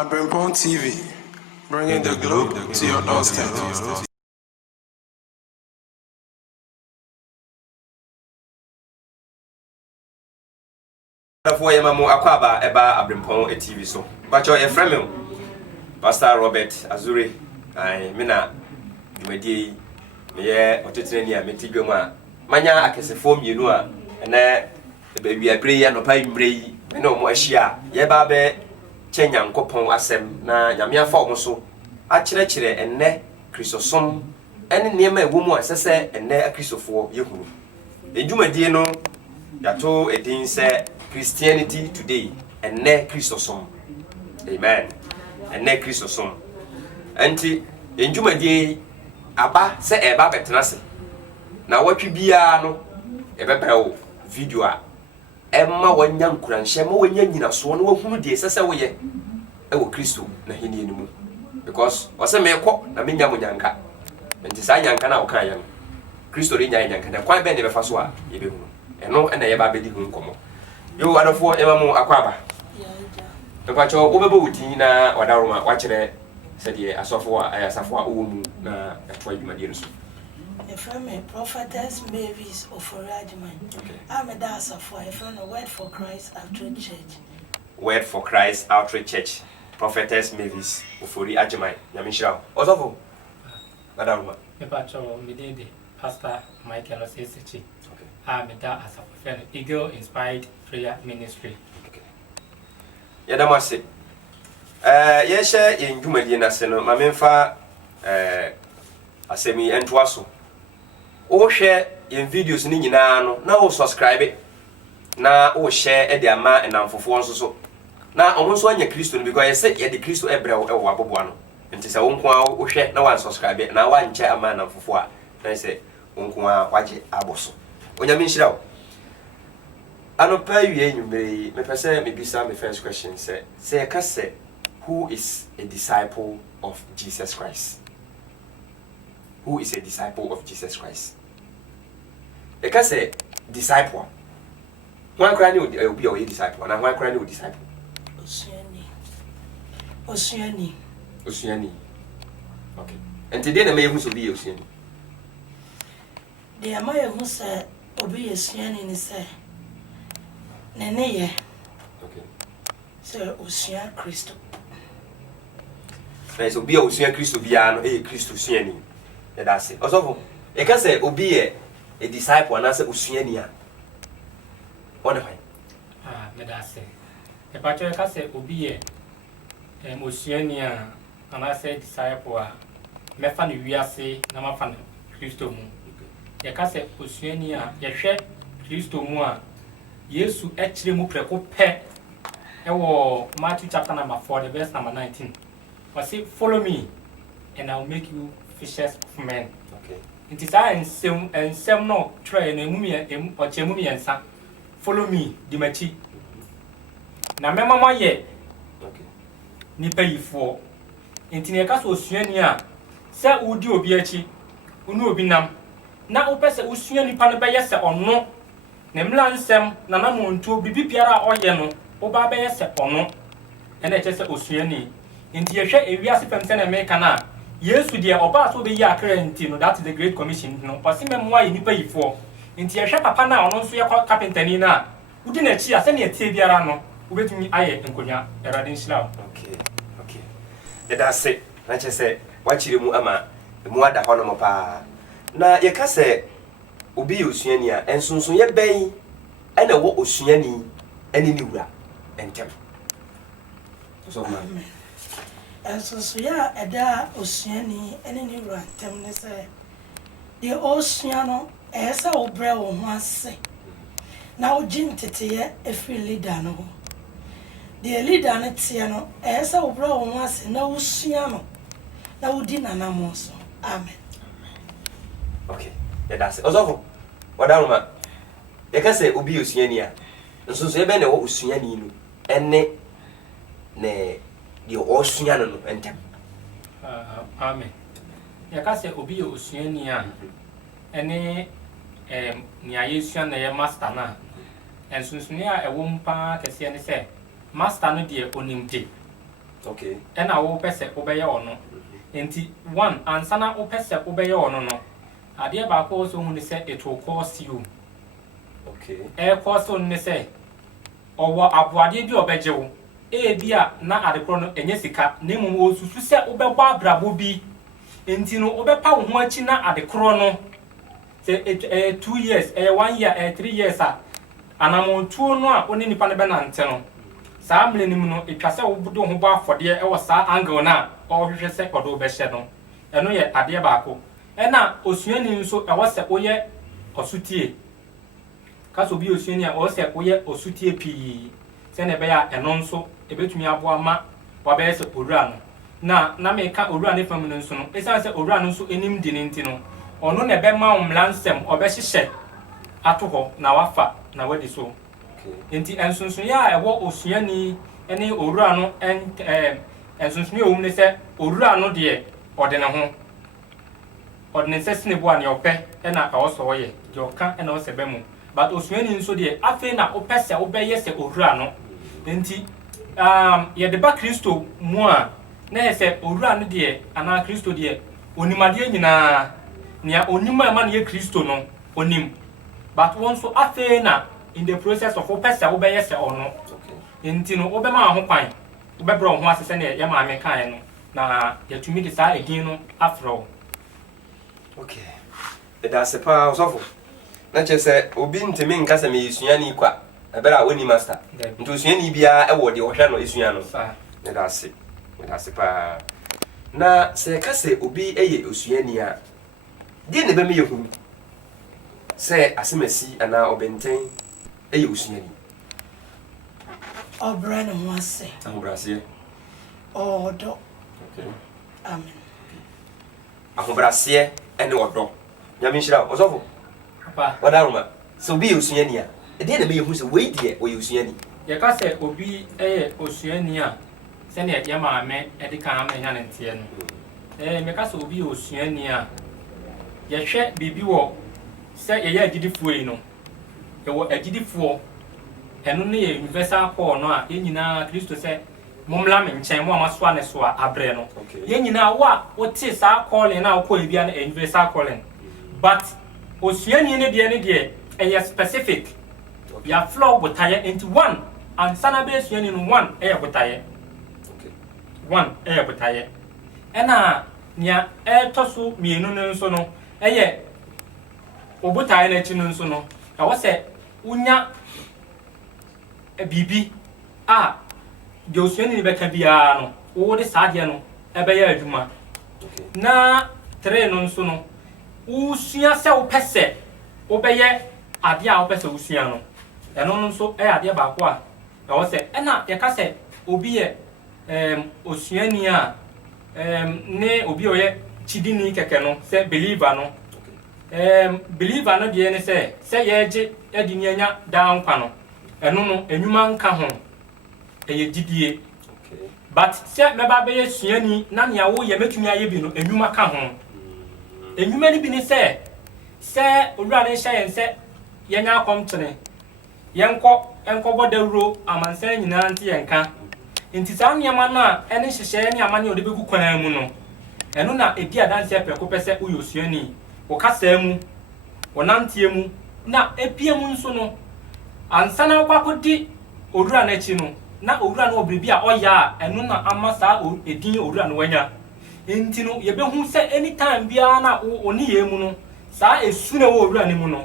Abrimpon TV, bringing the globe to your doorstep. For your mamma, Aquaba, Eba, Abrimpon, TV so. But your friend, Pastor Robert Azuri, I Mina, Medi, me, or Titrania, Metigoma, Mania, I can say form you know, and there, the baby a bray and a pine bray, no more shia, Yebabe, Chenyang Copon Assem, na Yamia Formoso, Achire, and ne, Chrysostom, and near my woman, as I say, and ne a Christopher, you. The Jumadino, Yato, a dean said. Christianity today and ne Christosome. Amen. And ne Christosome. Anti in Jumadi aba se eba betenase. Na watwi bia no ebebrewo video a emma wanya nkuranhye ma wanya nyina so no wahunu de sese wo ye ewo Christo na henie ni mu. Because wase mekọ na menya munyanka. Nti sa nyanka na wo kan ye no. Christo re nya nyanka na kwan be ne befa so a ye behunu. Eno na ye ba bedi hu nkomo. You are for Emamu Aquaba. The Pacho Ubabudi na Wadaruma, watchere, said ye, a software, a Safwa na a 12 Madians. A friend, prophetess Mavis of Radman. I'm a dancer for a friend, a word for Christ Outreach Church. Word for Christ Outreach Church. Prophetess Mavis of Radman. Yamisha. Osofo. Wadaruma. The Pacho Midede, Pastor Michael Osesichi. I'm a dancer for Eagle Inspired Prayer Ministry. Okay. Yadamase. Yesha in Jumadi na seno mamemfa asemi entwaso. O share in videos ni nyina no na o subscribe na o share e de ama enamfofo nso so. Na omo so anya Kristo no because say ye de Kristo ebre e wo aboboa no. Nti se wo nko a o hwe na wan subscribe na wan che ama enamfofo a na se wo nko a waje aboso. Onyame nhyira wo. Anopa wie enyumere me pese me bisa me first question say ka say who is a disciple of Jesus Christ? Who is a disciple of Jesus Christ? E ka say disciple. One cry ni obi o disciple na one cry ni o disciple. Osuani. Okay. Enti dey na me hu so bi osuani. The amaya who said obi osuani ni say Nene ye. Okay. So Osia Christo. Na so bia Osia Christo bia no Christo suani. E da se. Osofo, e ka say obi ye a disciple na say osuani a. Ona hwan? Me da se. E Pacho ka say obi ye osuani a na say disciple a me fa no wiase na ma fa no Christo mu. E ka say osuani a ye hwe Christo mu a Yesu actually mu preko pe ewo Matthew chapter number 4 the verse number 19. But say follow me and I will make you fishers of men. Okay. It is I and some no try na mu or chemu miensa. Follow me di machi. Na me mama ye. Okay. Nipa yifo. Enti ne ka so osuani a se udi obi achi unu obi nam na wo pese osuani pa no be ye se ono ne mlansem na na monto bibi biara oye no oba be yese ono ene eche se osuani nti ye hwe ewiase pem se na America na Yesu de oba so be yi akra nti no that is the great commission no osimem wa ye nipa yifo nti ye hwe papa na ono so ye carpenter ni na udi na chi ase na etie biara no ubetumi aye enkonya erade nshira. Okay. Ya da se na che se wachire mu ama mu ada hono mo pa na ye ka se obi osuani a ensonso ye ben ena wo osuani eni ni wura entem so ma So ya eda osuani eni ni wura entem ne say the osuano esa obre wo ho ase na ogin teteye efri leader no the leader ne tie no esa obre wo ho ase na osuano na odi nanamo so amen. Okay. Ya da se osofo wadaruma ye ka se obi osuani a nso ye ben na wo osuani no ene ne de osuani no entem. Amen. Ya ka se obi osuani a ene ni ayesuan na ye master na ensunsun a ewo mpa kese ne se master no de onimde Okay. ɛna wo pɛ sɛ wobɛyɛ ɔno enti one ansana wo pɛ sɛ wobɛyɛ ɔno no adeɛ baako so hu ne sɛ it will cost you okay cost on ne sɛ ɔwɔ aboadeɛ bi ɔbɛgye wo ebi a na adekoro no ɛnyɛ sika na mmom osusu sɛ wobɛbɔ abrabɔ bi enti no wobɛpa wo ho akyi na adekoro no sɛ 2 years 1 year 3 years a anamontuo no a one nipa no bɛnante no saa mlenim no etwa sɛ wobudo ho bɔ afɔdeɛ ɛwɔ saa angle na ɔhwehwɛ sɛ ɔdo bɛhyɛ no ɛno yɛ adeɛ baako ɛna osuani nso ɛwɔ sɛ woyɛ ɔsutie kaso bi osuani a ɔwɔ sɛ woyɛ ɔsutie pii sɛ na ɛbɛyɛ a ɛno nso ɛbɛtumi aboa ma wabɛyɛ sɛ owura no na meka owura ne fam no nso no ɛsiane sɛ owura no nso anim di ne nti no ɔno na ɛbɛma wo mmara nsɛm ɔbɛhyehyɛ ato hɔ na wafa na wadi so enti ensonsoyɛ a ɛwɔ osuani ne owura no ensonsoyɛ owum ne sɛ owura no deɛ ɔde ne ho ɔde ne nsa sine bo a ne ɔpɛ ɛna ɛwɔ sɛ ɔyɛ deɛ ɔka ɛna ɔsɛ bɛ mu but osuani nso deɛ afei na wopɛ sɛ wobɛyɛ sɛ owura no enti yɛde ba kristo mu a na yɛ sɛ owura no deɛ anaa kristo deɛ onimadeɛ nyinaa nea onim a ɛma no yɛ kristo no onim but wɔn nso afei na in the process of wopɛ sɛ wobɛyɛ sɛ ɔno enti no wobɛma ho kwan wobɛbrɛ wo ho ase sɛnea yɛ maame kaeɛ no na yɛtumi de saa edin no afrɛ wo okay ɛda ase paa ɔsɔfo na kyerɛ sɛ obi ntumi nka sɛ meyɛ suani kwa ɛbɛrɛ a wɔni master nti osuani biara ɛwɔ deɛ ɔhwɛ no esua no ɛda ase paa na sɛ ɛka sɛ obi ɛyɛ osuani a deɛ ne bɛmɛ yɛ hu sɛ asemasi anaa ɔbɛntɛn ɛyɛ osuani ɔbrɛ ne ho ase ahobraseɛ ɔdɔ amen ahobraseɛ ɛne ɔdɔ nyame nhyira wo ɔsɔfo wadaroma sɛ obi yɛ osuani a ɛdeɛ na bɛyɛ hu sɛ wei deɛ ɔyɛ osuani yɛka sɛ obi ɛyɛ osuani a sɛnea yɛ maame ɛde ka ama ɛnya ne nteɛ no meka sɛ obi yɛ osuani a yɛhwɛ biribi wɔ sɛ yɛyɛ agyidifoɔ yi no yɛwɔ agyidifoɔ ɛno ne yɛ universal call no a yɛn nyinaa kristo sɛ mommla me nkyɛn mo a masoa ne so a abrɛ no yɛn nyinaa wo a wote saa calling na wokɔ ebia no universal calling but osuani ne deɛ ɛyɛ specific ya flow botaye into one and sana be suani no one ɛyɛ botaye one ɛyɛ botaye ɛna nia ɛtɔso mienu no nso no ɛyɛ obotaye na chi no nso no ɛwɔ sɛ unya bibi a de osuani ne bɛka bia no wo de saade no ɛbɛyɛ adwuma na tre no nso no usua sɛ wo pɛsɛ wo bɛyɛ ade a wo pɛsɛ usua no ɛno nso ɛyɛ adeɛ baako a ɛwɔ sɛ ɛna yɛka sɛ obi yɛ osuani a ne obi ɔyɛ chidini kɛkɛ no sɛ believer no believer no deɛ ne sɛ yɛgye adi ne anya daa nkwa no ɛno no enwuma nka ho ɛyɛ gyidie but sɛ mɛba bɛyɛ suani na nea woyɛ mɛtumi ayɛ bi no enwuma ka ho enwuma no bi ne sɛ owura ne hyɛ yɛn sɛ yɛnya akɔmtene yɛnkɔbɔ dawuro amansan nyinaa nte yɛnka nti saa nneɛma no a ɛne hyehyɛ ne amane a ɔde bɛgu kwan mu no ɛno na ɛdi adanseɛ prɛko pɛ sɛ woyɛ osuani wo kasaa mu wo nanteɛ mu na epie mu nso no ansa na wokɔ akɔdi owura no akyi no na owura no wɔ biribi a ɔyɛ a ɛno na ama saa edin owura no wanya nti no yɛbɛhu sɛ anytime biara na wo ne yɛ mu no saa esu na wɔ owura no mu no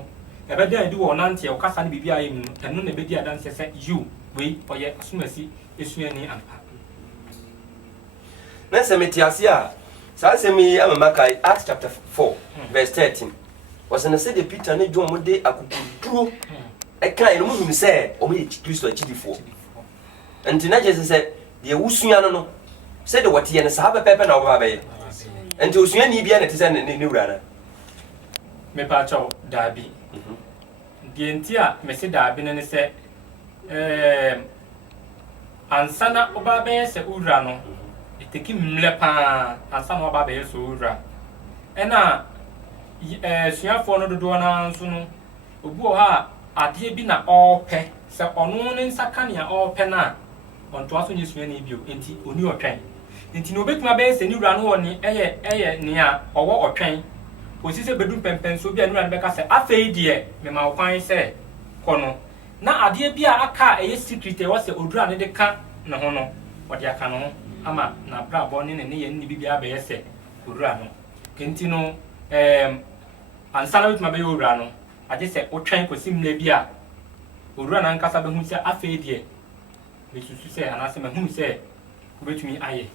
ɛbɛda adi wɔ nanteɛ wo kasa no biribi ayɛ mu no ɛno na ɛbɛdi adanseɛ sɛ you wei ɔyɛ asomasi esuani ampa na sɛ mete ase a saa asɛm yi ama makae Acts chapter 4 verse 13 wɔsɛ no sɛdeɛ Peter ne John mo de akokoduro ɛkae no muhunu sɛ ɔmo yɛ Kristo akyidifoɔ nti na kyerɛ sɛ deɛ wosua no sɛdeɛ wɔteɛ no saa pɛpɛpɛ na wɔbɛba bɛyɛ nti osuani bia na ɛte sɛ ne wura no mepaakyɛw daabi deɛ nti a mese daabi no ne sɛ ansa na ɔba bɛyɛ sɛ owura no ɛteki mmerɛ paa ansa na ɔba bɛyɛ sɛ owura ɛna suafoɔ no dodoɔ no nso no obi wɔ hɔ a adeɛ bi na ɔɔpɛ sɛ ɔno ne nsa ka nea ɔɔpɛ no a on to aso nye suani bio enti oni otwen enti no betuma be se ni wura no oni eye ne a owo otwen osi se bedum pempen so bia ni wura beka se afei de me ma kwan se kono na ade bia aka eye secret e wo se odura ne de ka ne ho no ode aka no ama na bra bo ne ne ye ni bibia be ye se odura no enti no ansana betuma be odura no ade se otwen kosim na bia odura na nkasa be hu se afei de mesusu se anase me hu se obetumi aye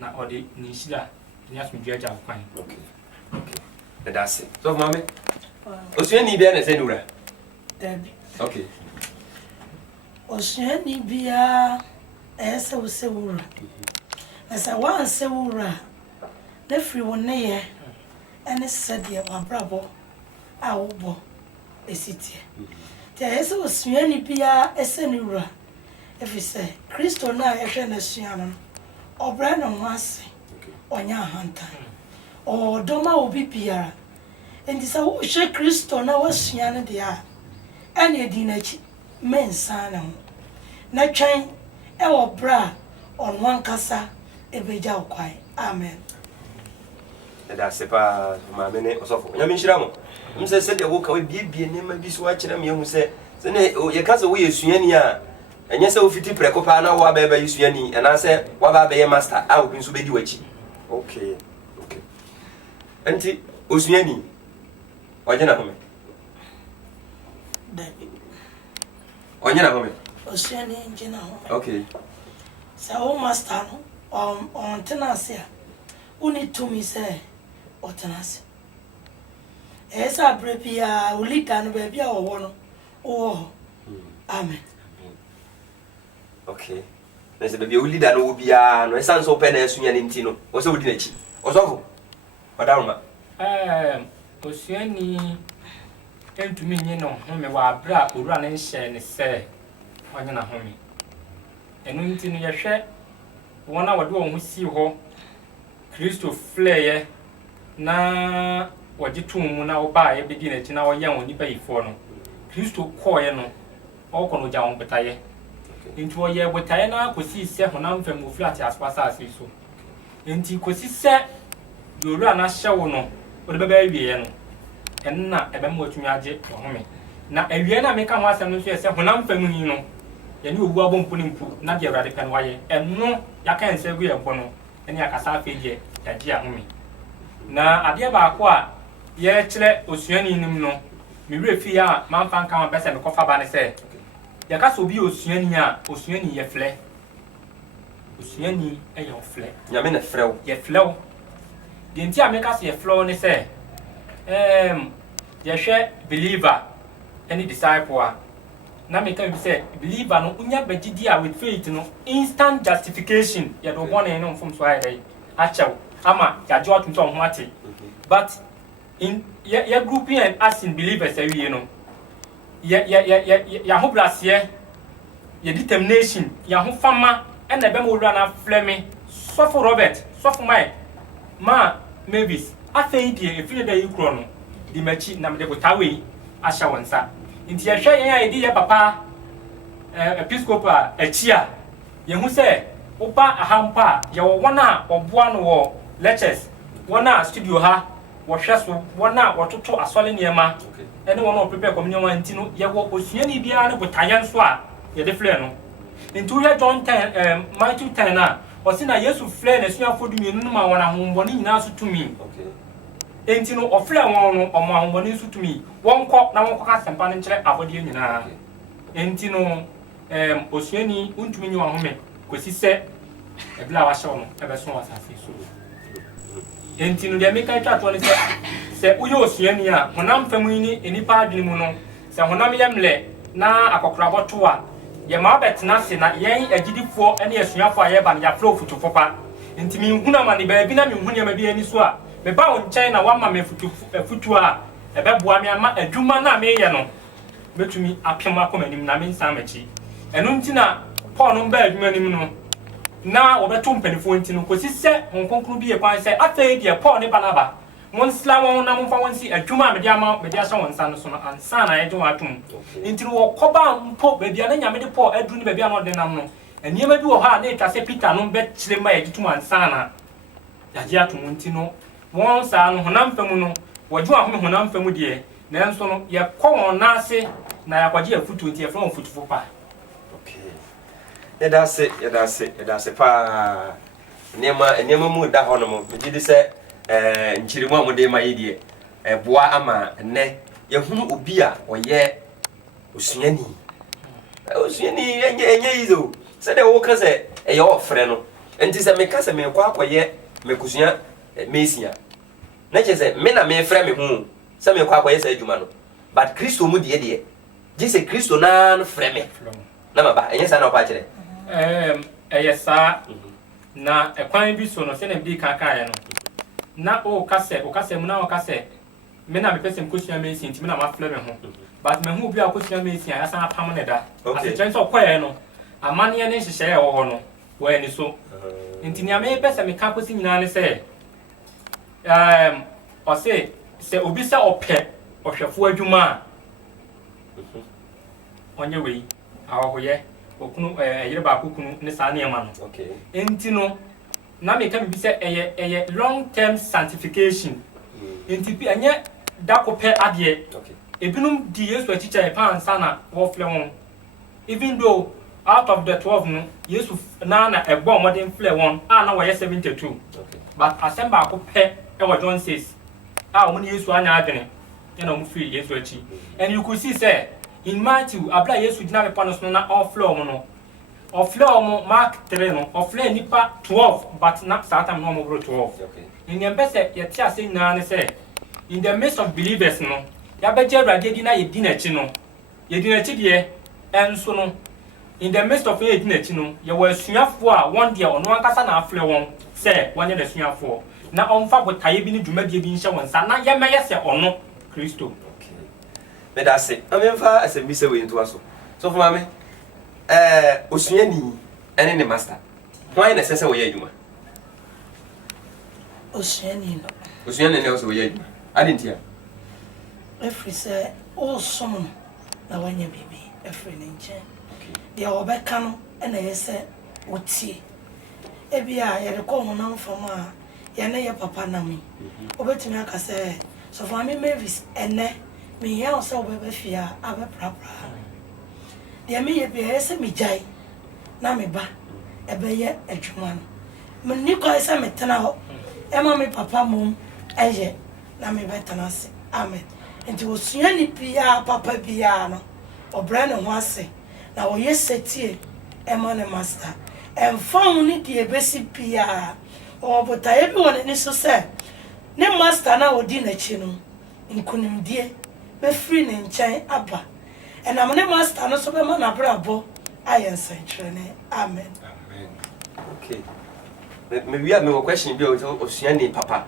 na ode ni shira ni asumdua ja kwan. Okay. And that's it. So mama osuani bia na se ni wura Dabi. okay Osuani bia ese wo se wura na sa wan se wura na free wo ne ye ene sede wa brabo a wo bo esitie te ese osuani bia ese ni wura efise Kristo na ehwe na suano obra na nwase onya hanta o doma obi biara endi sa wo hwe Kristo na wasuano dia ene di na chi mensa na ho na twen e wo bra on wan kasa ebeja okwai amen. that's pas mama ne osofo nyame nhira mo mse se de wo ka we bie ne ma bi so a kire me hu se ne ye ka se wo yesuani a enye se wo fiti preko pa na wo aba yesuani ana se wo aba ye master a obi nso bedi wachi okay anti osuani oje na home Dabi. oje na home Osuani njina ho okay sa wo master no on tenase a uni to me say o tenase esa brepia o leader no ba bia wo no wo amen. okay nese be o leader no bia no esan so pe na esuani nti no o se wodi na chi osofo odaruma osuani entumi nye no home wa abra owura ne nhye ne se onye na home enu nti no ye hwe wona wode wo hu si ho Kristo fleye na wode tumu na wo ba ye bedi na chi na wo ye won nipa yifo no Kristo koye no okono ja won betaye nti wo ye betaye na kosi se honam fam ofri ati aspasa asiso nti kosi se owura na hye wo no wode beba awie no enna ebem watumi age home na awie na meka ho asem no so se honam fam ni no ye ni owu abompo ni mpu na de awrade pen waye enno yaka ense gu ye mpo no eni akasa afedie yagie home na ade ba ko a ye kire osuani nim no mi refi a manfa nka ma bese me kofa ba ne se yaka so bi osuani a osuani ye fle osuani e ye ofle nyame na frew ye flew de nti a meka se ye flew ne se ye hwe believer any disciple a na meka bi say believer no unya bagidi a with faith no instant justification ya do born no from so ayi achew ama ya jo atum so ho ate but in ya grouping and as in believers awie no ya ho brase ya determination ya ho fama and na be mo wura na fleme sofo Robert sofo mai ma mavis afei die efiri da yikro no di machi na me de botawe asha wonsa nti ya hwe yan edi ya papa episcopal achia ye hu se opa ahampa ye wo wona oboa no wo lectures wona studio ha wo hweso wona wototo asole niema ene wona prepare communion wan ntino ye wo osuani bia ne botayen so a ye de fle no nti wo John 10 Matthew 10 na o si na Yesu fle na suafo dumienu no ma wona hombo ni nyina so tumi enti no ofle won no omo ahomboni so tumi wonko na wonko ka sempa ne kire abode nyina enti no osuani untumi nyi wahome kosi se ebla wa hye no ebe so wasase so enti no de meka twa to ne se uyo osuani a honam famu ni enipa adwene mu no se honam yemle na akokora boto a ye ma betena se na yen agidifo ene asuafo a ye ba na ya flow futufo pa enti mi huna ma ne ba bi na mi huna ma bi ani so a me ba won China wa ma me futu a ebeboa me ama adwuma na me ye no metumi apema komanim na me nsa machi eno ntina Paul no ba adwuma nim no na obeto mpanifo ntino kosi se honkonkru bi e kwan se afei de Paul ne banaba mon sla won na monfa won si adwuma me de ama me de asa won nsa no so no ansa na ye je watum ntino wo koba mpo ba bia na nyame de Paul adru ne ba bia no de nam no nneɛma bi wɔ hɔ a na etwa sɛ Peter no bɛkyerɛ ma yɛde tum ansana yagye atom nti no wɔn saa no honam fam no wɔgye ahome honam fam deɛ nanso no yɛkɔ wɔn n'ase na yɛakɔgye afutuo nti yɛfrɛ wɔn futufo pa. Okay. Yɛda ase paa nneɛma mu da hɔ no mo megye de sɛ nkyirimu a mode ma yɛ deɛ ɛboa ama nnɛ yɛhunu obi a ɔyɛ osuani ɛnyɛ yi o sɛdeɛ woka sɛ ɛyɛ ɔfrɛ no nti sɛ meka sɛ mekɔ akɔyɛ mekosua mesia na kyerɛ sɛ me na mefrɛ me ho sɛ mekɔ akɔyɛ saa adwuma no but Kristo mu deɛ gye sɛ Kristo naa no frɛ me na maba ɛnyɛ saa na ɔpa kyerɛ ɛyɛ saa na ɛkwan bi so no sɛ na bi kakaeɛ no na ɔkasɛ mu na ɔkasɛ me na mepɛ sɛ mekosua mesia nti me na mafrɛ me ho but me hu bi a kosua mesia yɛsan apam ne da asekyerɛ sɛ ɔkɔɛ no amanneɛ ne nhyehyɛeɛ ɛwɔ hɔ no wɔani so nti nea mepɛ sɛ meka kosi nyinaa ne sɛ ɔse sɛ obi sɛ ɔpɛ ɔhwɛfoɔ adwuma a ɔnyɛ wei ahohoyɛ okunu yere baako kunu ne saa nneɛma no nti no na meka bibi sɛ ɛyɛ long term sanctification nti bi ɛnyɛ dako pɛ adeɛ ebinom di Yesu akyikyɛ pa ansa na wɔfrɛ wɔn even though out of the 12 no Yesu na ɛbɔ ɔmɔden frɛ wɔn a na wɔyɛ 72 but asɛm baako pɛ ɛwɔ John 6 a wɔn ne Yesu anya adwene ɛna wɔn firi Yesu akyi and you could see say in Matthew abla Yesu gyina bepɔ no so na ɔfrɛ wɔn no ɔfrɛ wɔn Mark 3 no ɔfrɛ nipa 12 but na saa time no wɔn boro 12 nneɛma bɛ sɛ yɛte ase nyinaa ne sɛ in the midst of believers no yabɛgye Awurade di na yɛdi n'akyi no yɛdi n'akyi deɛ ɛnso no in the midst of yɛdi n'akyi no yɛwɔ asuafoɔ a wɔn deɛ ɔno ankasa na afrɛ wɔn sɛ wɔnyɛ n'asuafoɔ na ɔmfa botaeɛ bi ne dwumadie bi nhyɛ wɔn nsa na yɛmɛyɛ sɛ ɔno Kristo. Meda ase amemfa asɛm bi sɛ wei ntoa so for maame osuani ɛne ne master hwan na ɛsɛ sɛ wɔyɛ adwuma osuani ne ɔsɛ wɔyɛ adwuma ade ntia ɛfiri sɛ ɔsom no na wanya biribi ɛfiri ne nkyɛn deɛ wɔbɛka no ɛna ɛyɛ sɛ wɔtie ebi a yɛde kɔ honam fam a yɛne yɛ papa nam yi wɔbɛtumi aka sɛ sɔfo ame Mavis ɛnɛ mehia wo sɛ wobɛbɛ fie a abɛprapra deɛ meyɛ bia ɛyɛ sɛ megyae na meba ɛbɛyɛ adwuma no menni kwan sɛ metena hɔ ɛma me papa mom ɛyɛ na mebɛtena ase amen nti osuani biara papa biara no ɔbrɛ ne ho ase na ɔyɛ setie ɛma ne master ɛmfa ho ne deɛ ɛbɛsi biara ɔbotaeɛ bi wɔ n'ani so sɛ ne master na ɔdi n'akyi no nkonimdie bɛfiri ne nkyɛn aba ɛnam ne master no so bɛma n'abrabɔ ayɛ nsɛnkyerɛnne amen. Okay maybe I have a question bi osuani papa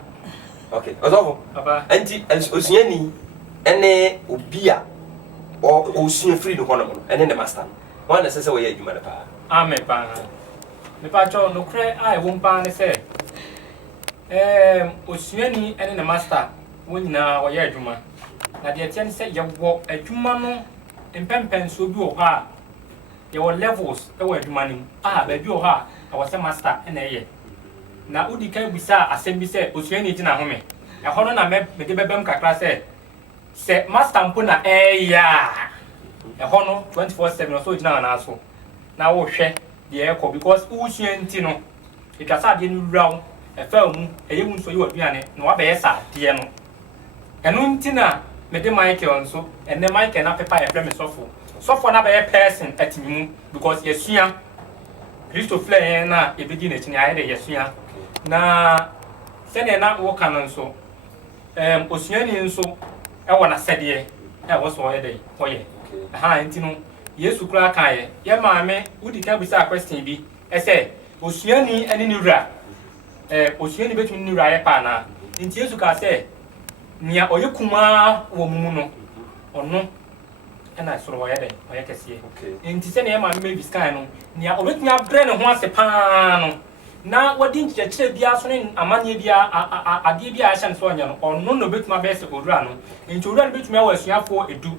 okay ɔsɔfo papa nti osuani ɛne obi a ɔsua firi ne hɔ nom no ɛne ne master no wɔn na ɛsɛ sɛ wɔyɛ adwuma no paa amen paa mepa kyɛw nokorɛ a ɛwɔ mpaa ne sɛ osuani ɛne ne master wɔn nyinaa wɔyɛ adwuma na deɛ ɛteɛ ne sɛ yɛwɔ adwuma no mpɛmpɛnsoɔ bi wɔ hɔ a yɛwɔ levels ɛwɔ adwuma no mu a baabi wɔ hɔ a ɛwɔ sɛ master ɛna ɛyɛ na wodi kan bisa asɛm bi sɛ osuani gyina home ɛhɔ no na mede bɛbɛm kakra sɛ master mpo na ɛyɛ a ɛhɔ no 24/7 ɔsɛ ogyina anaa so na wohwɛ deɛ ɛkɔ because wosua nti no ɛtwa sɛ adeɛ no wura wo ɛfa mu ɛyɛ mu nso yɛ aduane na wabɛyɛ sɛ adeɛ no ɛno nti na mede Michael nso ɛnɛ Michael na pepa yɛfrɛ me sɔfo na bɛyɛ person atimi mu because yɛsua Kristo flɛ yɛn na ɛbɛdi n'akyi ne ayɛ dɛ yɛsua na sɛdeɛ na woka no nso osuani nso ɛwɔ n'asɛdeɛ ɛwɔ sɛ ɔyɛ dɛ ɔyɛ nti no Yesu kura kaeɛ yɛ maame wodi ka bisa question bi ɛsɛ osuani ɛne ne wura osuani bɛtumi ne wura yɛ paa na nti Yesu ka sɛ nea ɔyɛ kumaa wɔ mu no ɔno ɛna soro ɔyɛ dɛ ɔyɛ kɛseɛ nti sɛ nea maame Mavis kae no nea ɔbɛtumi abrɛ ne ho ase paa no na wadi nkyerɛkyerɛ biara so ne amanneɛ biara adeɛ biara ahyɛ no sɛ ɔnyɛ no ɔno na ɔbɛtumi abɛyɛ sɛ owura no nti owura no bɛtumi awɔ asuafoɔ edu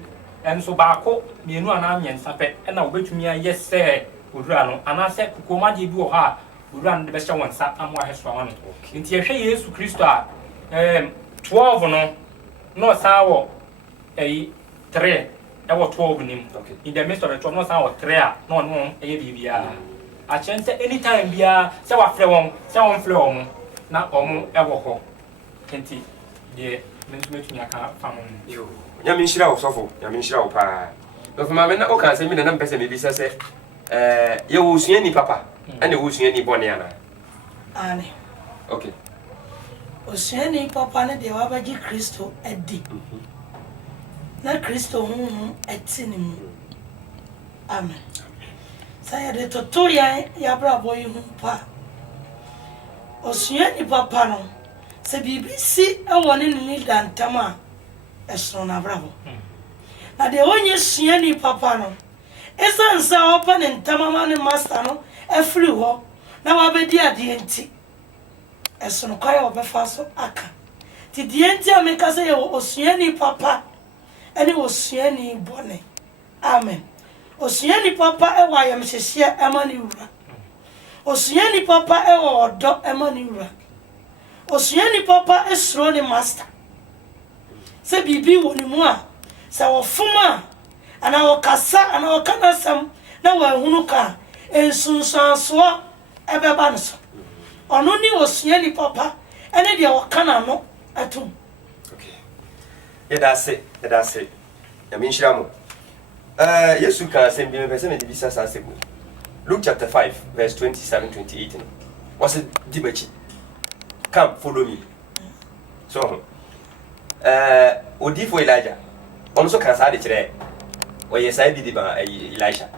ɛnso baako mmienu anaa mmiɛnsa pɛ ɛna wobɛtumi ayɛ sɛ odura no anase kokomade bi wo ha odura no de be hye won sa amo aheso won nti ehwe Yesu Kristo a 12 no no sa wo 3 ewo 12 nim in the midst of the 12 no sa wo 3 a no no eye bibia a chance anytime bia se wa frɛ won se won frɛ won na omo ewo ho nti de mentumetumi aka fam yo nyame nhyira wo sofo nyame nhyira wo pa do fama me na o kan se mi na mpese me bi se ye wo suani papa ene wo suani bone ana ane okay osuani papa ne de wabaji Kristo adi na Kristo hu etini mu amen saya de totoya ya brabo yi hu pa osuani papa no se BBC awone ni dantama eso na brabo na de onye suani papa no esa nsa opa ne ntama ma ne master no efiri ho na wabedi ade enti eso no kwaya obefa so aka ti die enti ameka se ye osuani papa ene osuani bone amen osuani papa e wa yam hyehye emani wura osuani papa e wo odo emani wura osuani papa esro ne master se bibi woni mu a se wo fuma ana wo kasa ana wo kana sam na wa hunu ka ensunsanso ebeba no so ono ni osuani papa ene de wo kana no atum okay that's it I mean shiramu Yesu kan sem bi me pese me di bisa sa segu Luke chapter 5 verse 27-28 what's it dibachi come follow me so odi for Elijah on so kan sa de kire o yesa bi di ba Elisha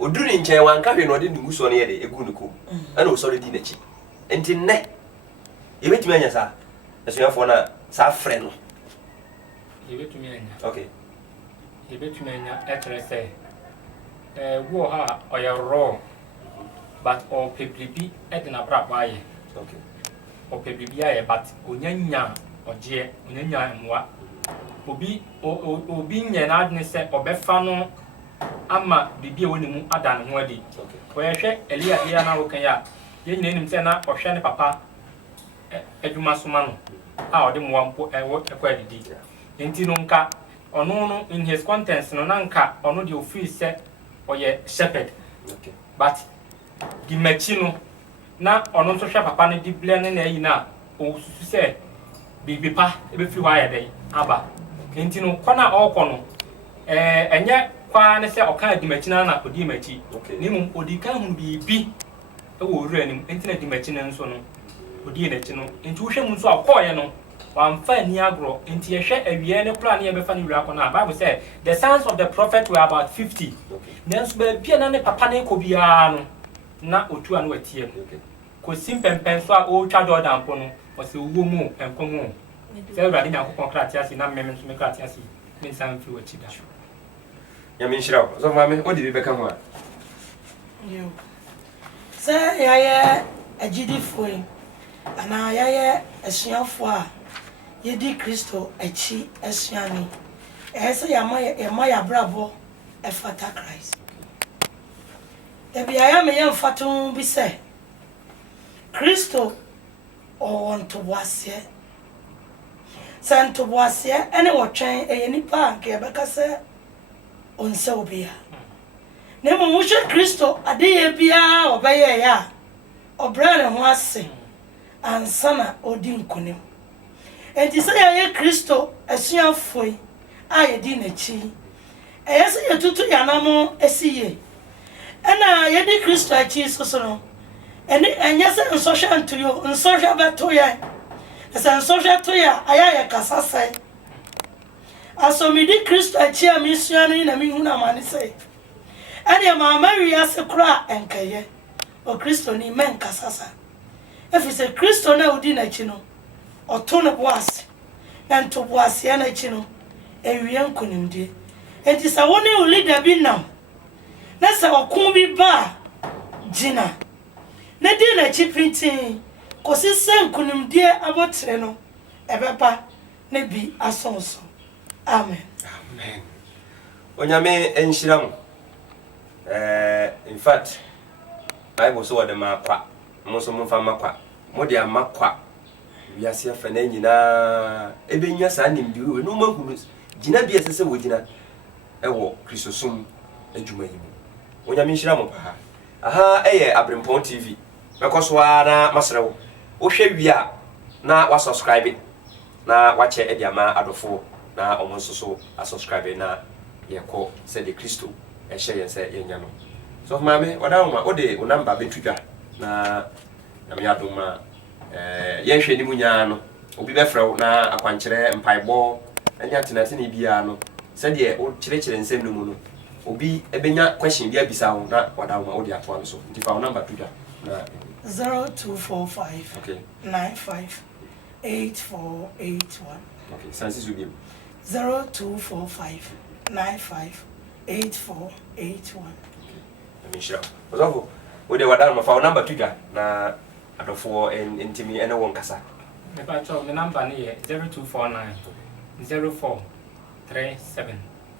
oduru ni nche wan ka hwe no de nugu so ne ye de egu nuko ana o so de di na chi enti ne ebetumi anya sa esuafo na sa frɛ no ebetumi anya okay ebetumi anya etrese wo ha oyero but o peblibi edina braba ye okay o peblibi aye but onyanya oje onyanya mwa obi nye na adne se obefa no ama bibia woni mu adan ho adi okay oyehwe Elia dia na wo kan ya ye nyina nim se na ohwe ne papa eduma soma no a ode mo wampo ewo ekwa didi enti no nka ono no in his contents no na nka ono de ofiri se oye shepherd okay but di machi no na ono so hwe papa ne di ble ne na yi na o susu se bibipa ebe fi wa ya dai aba enti no kona okono enye kwa ne se okan di machi na odi machi ni mum odi kan hu bibi e wo wura nim enti na di machi na nso no odi na chi no enti wo hwe mu nso akoye no wamfa ni agro enti ye hwe awie ne plan ye befa ni wura akona Bible say the sons of the prophet were about 50 nanso ba bia na ne papa na ekobia no na otu anu atie ko simpempen so a o twa Jordan po no o se wo mu enkomu se urade na akokon kratia si na mmem so me kratia si me san fi wachi da ya min shirawo so mame odi bi beka ho a yo se ya agidi foi ana ya asuafo a yedi Kristo achi asuani se ya ma brabo e fata Christ e bia ya me ya mfato bi se Kristo o want to wase santo wase ene wo twen e nipa nke e beka se onse obia ne mo hwe Kristo ade ye bia obeye ya obra ne ho ase ansana odi nkonim enti se ya ye Kristo asuafoi a ye di na chi e se ye tutu ya na mo esiye ena ye di Kristo achi soso no eni enya se nsosha ntuyo nsosha beto ya esa nsosha to ya aya ye kasasai asomidi Kristo achi a misuanu na mi hu na mani se ene mama wi asekura enkaye o Kristo ni men kasasa efise Kristo na odi na chi no oto no boase na nto boase na chi no ewie nkonimdie enti sa woni o leader bi nam na sa okun bi ba jina na di na chi printing ko si nkonimdie abotre no ebeba na bi asonso amen amen onyame enhyiram in fact Bible so de ma kwa mo so mo fa makwa mo de amakwa wiase afa na nyina ebenya saa nimdi we no mahunu gina bia sese wo gina ewo Kristosum adwuma yi mu onya menhira mo pa aha Abrempong TV bekoso na masrewo wo hwe wi a na wa subscribe na wa che ediama adofo na omo so a subscribe na yeko se de Kristo e hye yen se yenya no so mame wada ma ode o number betudwa na na me adoma yen hwe ni munya no obi be frɛ na akwankyerɛ mpaibɔ ani atenate ne bia no sɛ de o kyerɛkyerɛ nsɛm no mu no obi ebenya question bia bisa ho na wada ma ode ato ano so nti fa o number tudwa na 0245 okay 95 8481 okay sansi zubiem 0245 95 8481 Misha. Ozo ode wada ma fa o number tudwa na adofo entimi ene won kasa. Me pa cho me number ni 0249 04 37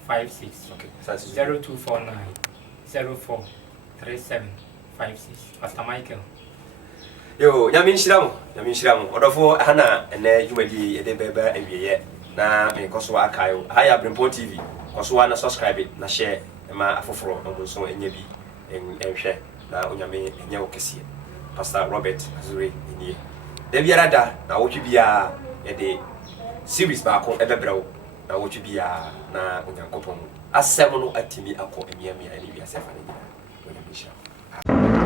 56. Okay. Sansi 0249 04 37 56. Pastor Michael. Yo, Yamin Odofo hana ene jumadi ede beba ewiye na me koso akayo. Hi Abrempong TV. Koso na subscribe na share ma afoforo no so enya bi enhwe na onyame enya wokesie. Pastor Robert Azure enie. Da biara da na wotwe bia ede series ba ko ebebrɛw na wotwe bia na onyankopɔn asɛm no atimi akɔ emiamia ani bi asɛfa ne nyina. Onyame hyira.